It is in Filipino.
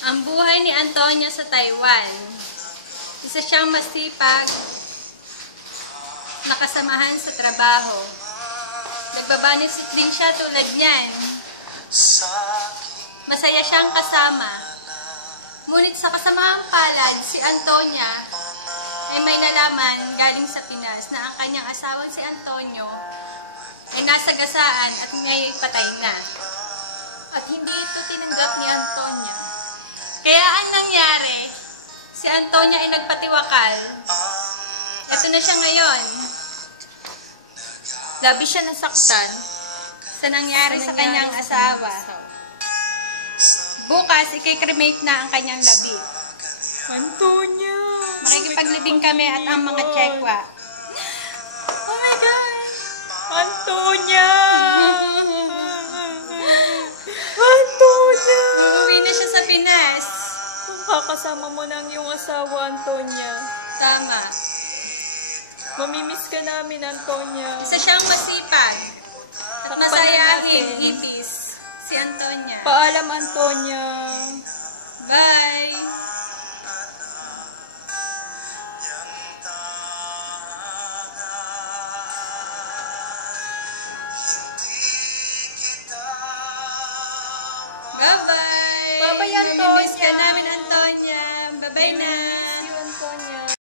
Ang buhay ni Antonia sa Taiwan. Isa siyang masipag na kasamahan sa trabaho. Nagbabanisip din siya tulad niyan. Masaya siyang kasama. Ngunit sa kasamahang palad, si Antonia ay may nalaman galing sa Pinas na ang kanyang asawang si Antonio ay nasa gasaan at ngayon patay na. At hindi ito tinanggap ni Antonia. Kaya ang nangyari, si Antonia ay nagpatiwakal. Ito na siya ngayon. Labi siya nasaktan sa nangyari sa kanyang asawa. Bukas, ikikremate na ang kanyang labi. Antonia! Makikipaglibing kami at ang mga tsekwa. Oh my God! Antonia! Antonia! Uuwi na siya sa Pinas. Kakasama mo na ang iyong asawa, Antonia. Tama. Mamimiss ka namin, Antonia. Isa siyang masipag at masayahin, hipis, si Antonia. Paalam, Antonia. Bye! Bye-bye! Bye-bye, Antonia. Namimiss ka namin, Antonia. Bye-bye na!